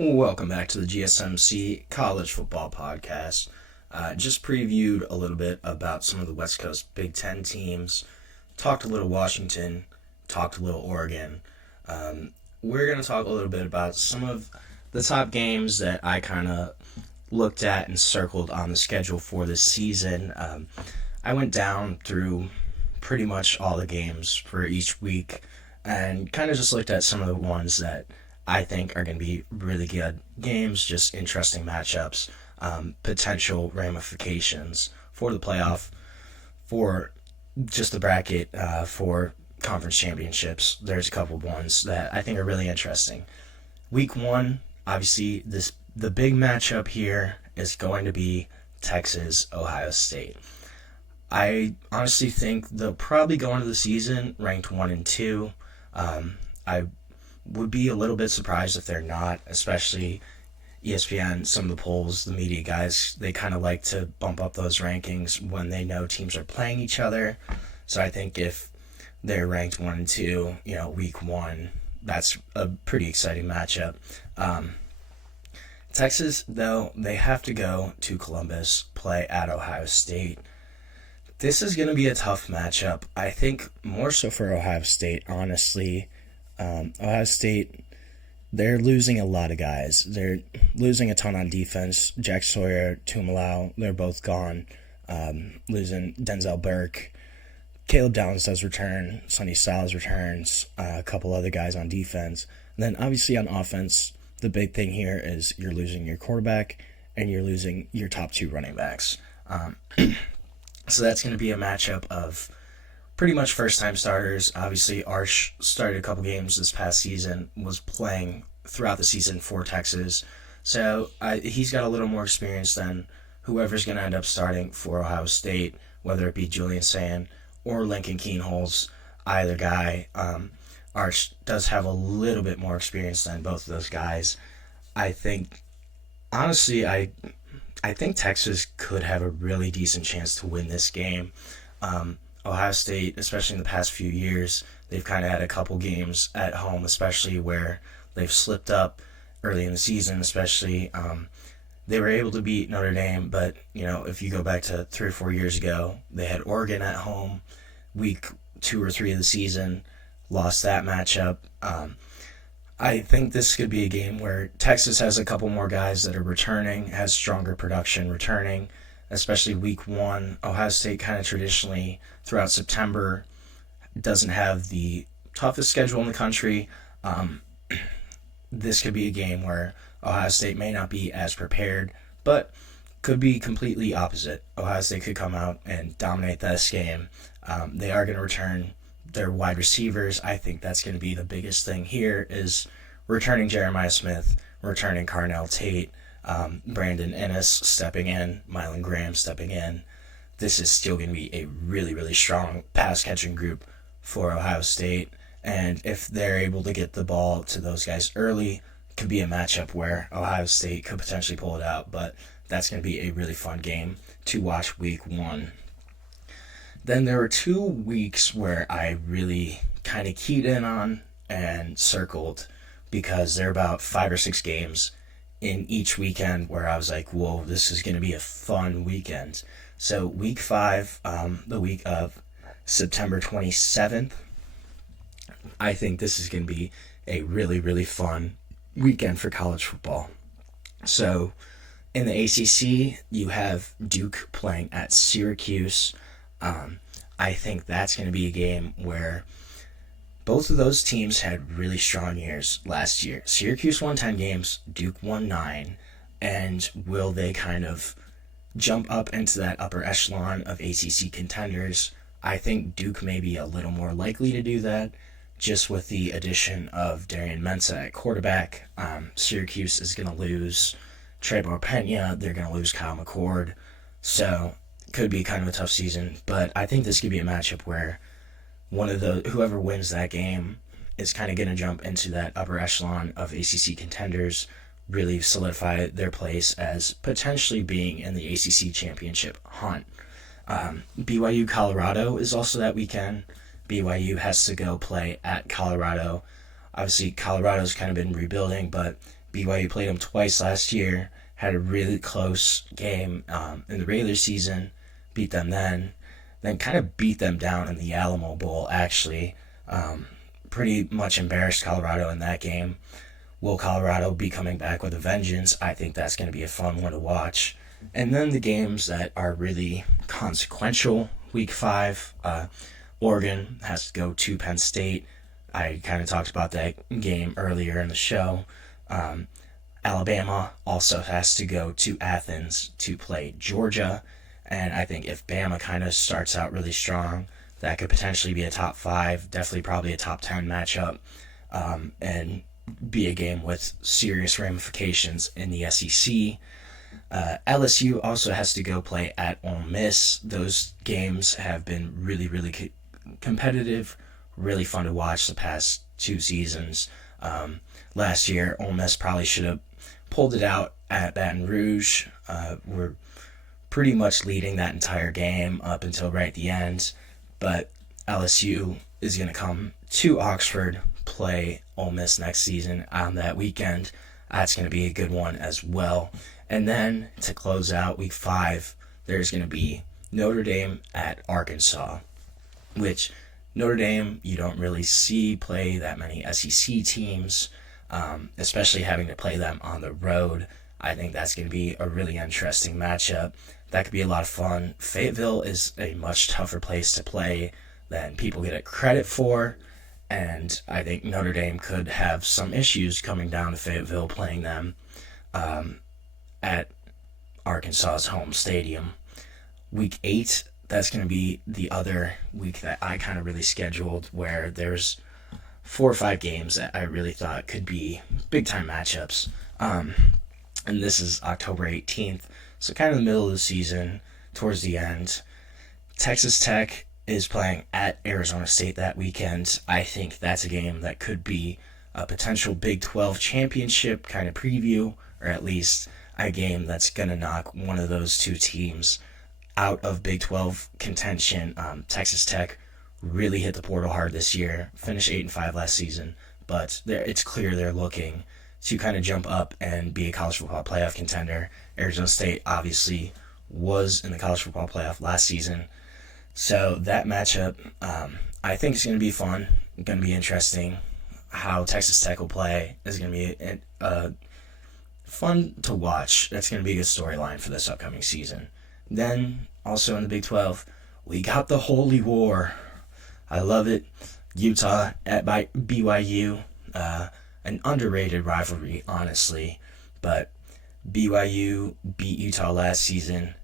Welcome back to the GSMC College Football Podcast. Just previewed a little bit about some of the West Coast Big Ten teams, talked a little Washington, talked a little Oregon. We're going to talk a little bit about some of the top games that I kind of looked at and circled on the schedule for this season. I went down through pretty much all the games for each week and kind of just looked at some of the ones that I think are going to be really good games, just interesting matchups, potential ramifications for the playoff, for just the bracket, for conference championships. There's a couple of ones that I think are really interesting. Week 1, obviously, the big matchup here is going to be Texas-Ohio State. I honestly think they'll probably go into the season ranked 1 and 2. I would be a little bit surprised if they're not, especially ESPN, some of the polls, the media guys, they kind of like to bump up those rankings when they know teams are playing each other. So I think if they're ranked 1 and 2, week 1, that's a pretty exciting matchup. Texas, though, they have to go to Columbus, play at Ohio State. This is going to be a tough matchup. I think more so for Ohio State, honestly. Ohio State, they're losing a lot of guys. They're losing a ton on defense. Jack Sawyer, Tumalau, they're both gone. Losing Denzel Burke. Caleb Downs does return. Sonny Styles returns. A couple other guys on defense. And then obviously on offense, the big thing here is you're losing your quarterback and you're losing your top 2 running backs. So that's going to be a matchup of pretty much first-time starters. Obviously, Arsh started a couple games this past season, was playing throughout the season for Texas. So he's got a little more experience than whoever's going to end up starting for Ohio State, whether it be Julian Sand or Lincoln Keenholz, either guy. Arsh does have a little bit more experience than both of those guys. I think, honestly, I think Texas could have a really decent chance to win this game. Ohio State, especially in the past few years, they've kind of had a couple games at home, especially where they've slipped up early in the season, especially. They were able to beat Notre Dame, but, if you go back to 3 or 4 years ago, they had Oregon at home week 2 or 3 of the season, lost that matchup. I think this could be a game where Texas has a couple more guys that are returning, has stronger production returning, especially week 1. Ohio State kind of traditionally throughout September doesn't have the toughest schedule in the country. This could be a game where Ohio State may not be as prepared, but could be completely opposite. Ohio State could come out and dominate this game. They are going to return their wide receivers. I think that's going to be the biggest thing here is returning Jeremiah Smith, returning Carnell Tate, Brandon Ennis stepping in, Mylan Graham stepping in. This is still going to be a really, really strong pass-catching group for Ohio State. And if they're able to get the ball to those guys early, it could be a matchup where Ohio State could potentially pull it out. But that's going to be a really fun game to watch week 1. Then there were 2 weeks where I really kind of keyed in on and circled because there are about 5 or 6 games in each weekend where I was like, whoa, this is going to be a fun weekend. So week 5, the week of September 27th, I think this is going to be a really, really fun weekend for college football. So in the ACC, you have Duke playing at Syracuse. I think that's going to be a game where both of those teams had really strong years last year. Syracuse won 10 games, Duke won 9, and will they kind of jump up into that upper echelon of ACC contenders? I think Duke may be a little more likely to do that, just with the addition of Darian Mensah at quarterback. Syracuse is going to lose Trevor Pena, they're going to lose Kyle McCord, so could be kind of a tough season, but I think this could be a matchup where whoever wins that game is kind of going to jump into that upper echelon of ACC contenders, really solidify their place as potentially being in the ACC championship hunt. BYU Colorado is also that weekend. BYU has to go play at Colorado. Obviously, Colorado's kind of been rebuilding, but BYU played them twice last year, had a really close game in the regular season, beat them then kind of beat them down in the Alamo Bowl, actually. Pretty much embarrassed Colorado in that game. Will Colorado be coming back with a vengeance? I think that's going to be a fun one to watch. And then the games that are really consequential, Week 5, Oregon has to go to Penn State. I kind of talked about that game earlier in the show. Alabama also has to go to Athens to play Georgia. And I think if Bama kind of starts out really strong, that could potentially be a top 5, definitely probably a top 10 matchup, and be a game with serious ramifications in the SEC. LSU also has to go play at Ole Miss. Those games have been really, really competitive, really fun to watch the past 2 seasons. Last year, Ole Miss probably should have pulled it out at Baton Rouge. We're pretty much leading that entire game up until right at the end. But LSU is going to come to Oxford, play Ole Miss next season on that weekend. That's going to be a good one as well. And then to close out Week 5, there's going to be Notre Dame at Arkansas, which Notre Dame you don't really see play that many SEC teams, especially having to play them on the road. I think that's going to be a really interesting matchup. That could be a lot of fun. Fayetteville is a much tougher place to play than people get it credit for, and I think Notre Dame could have some issues coming down to Fayetteville playing them at Arkansas's home stadium. Week 8, that's going to be the other week that I kind of really scheduled where there's 4 or 5 games that I really thought could be big-time matchups. And this is October 18th, so kind of the middle of the season, towards the end. Texas Tech is playing at Arizona State that weekend. I think that's a game that could be a potential Big 12 championship kind of preview, or at least a game that's going to knock one of those 2 teams out of Big 12 contention. Texas Tech really hit the portal hard this year, finished 8-5 last season, but it's clear they're looking to kind of jump up and be a college football playoff contender. Arizona State obviously was in the college football playoff last season. So that matchup, I think is going to be fun, going to be interesting. How Texas Tech will play is going to be fun to watch. That's going to be a good storyline for this upcoming season. Then, also in the Big 12, we got the Holy War. I love it. Utah at BYU. An underrated rivalry, honestly. But BYU beat Utah last season.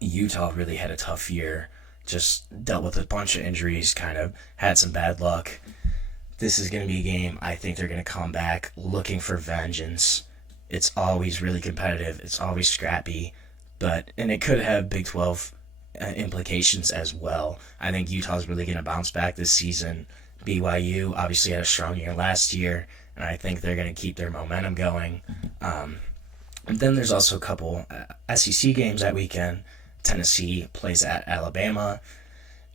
Utah really had a tough year. Just dealt with a bunch of injuries, kind of had some bad luck. This is going to be a game I think they're going to come back looking for vengeance. It's always really competitive. It's always scrappy. And it could have Big 12 implications as well. I think Utah's really going to bounce back this season. BYU obviously had a strong year last year, and I think they're going to keep their momentum going. And then there's also a couple SEC games that weekend. Tennessee plays at Alabama.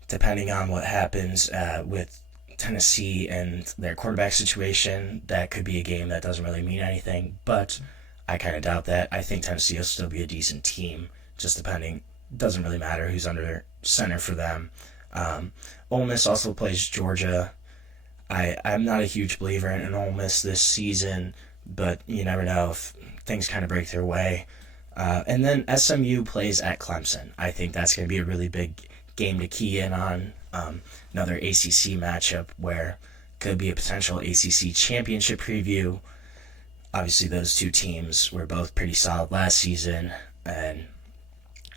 Depending on what happens with Tennessee and their quarterback situation, that could be a game that doesn't really mean anything, but I kind of doubt that. I think Tennessee will still be a decent team, just depending. Doesn't really matter who's under center for them. Ole Miss also plays Georgia. I'm not a huge believer in Ole Miss this season, but you never know if things kind of break their way. And then SMU plays at Clemson. I think that's going to be a really big game to key in on. Another ACC matchup where could be a potential ACC championship preview. Obviously, those 2 teams were both pretty solid last season, and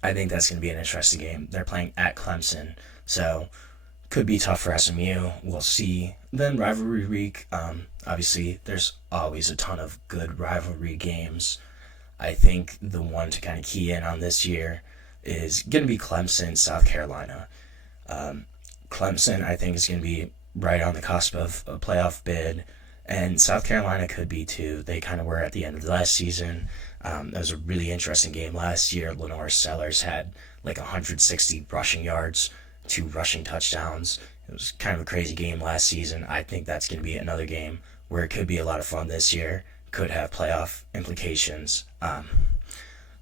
I think that's going to be an interesting game. They're playing at Clemson, so could be tough for SMU. We'll see. Then rivalry week. Obviously, there's always a ton of good rivalry games. I think the one to kind of key in on this year is going to be Clemson, South Carolina. Clemson, I think, is going to be right on the cusp of a playoff bid, and South Carolina could be too. They kind of were at the end of the last season. That was a really interesting game last year. Lenore Sellers had like 160 rushing yards, 2 rushing touchdowns. It was kind of a crazy game last season. I think that's going to be another game where it could be a lot of fun this year, could have playoff implications.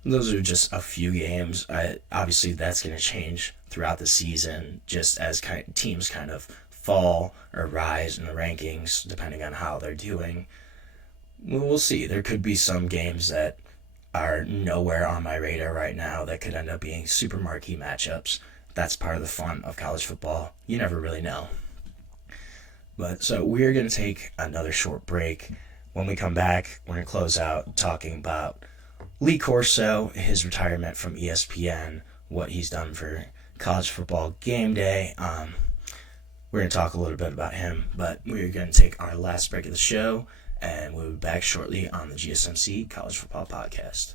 Those are just a few games. Obviously, that's going to change throughout the season, just as teams kind of fall or rise in the rankings, depending on how they're doing. We'll see. There could be some games that are nowhere on my radar right now that could end up being super marquee matchups. That's part of the fun of college football. You never really know. But so we're going to take another short break. When we come back, we're going to close out talking about Lee Corso, his retirement from ESPN, what he's done for college football game day. We're going to talk a little bit about him, but we're going to take our last break of the show, and we'll be back shortly on the GSMC College Football Podcast.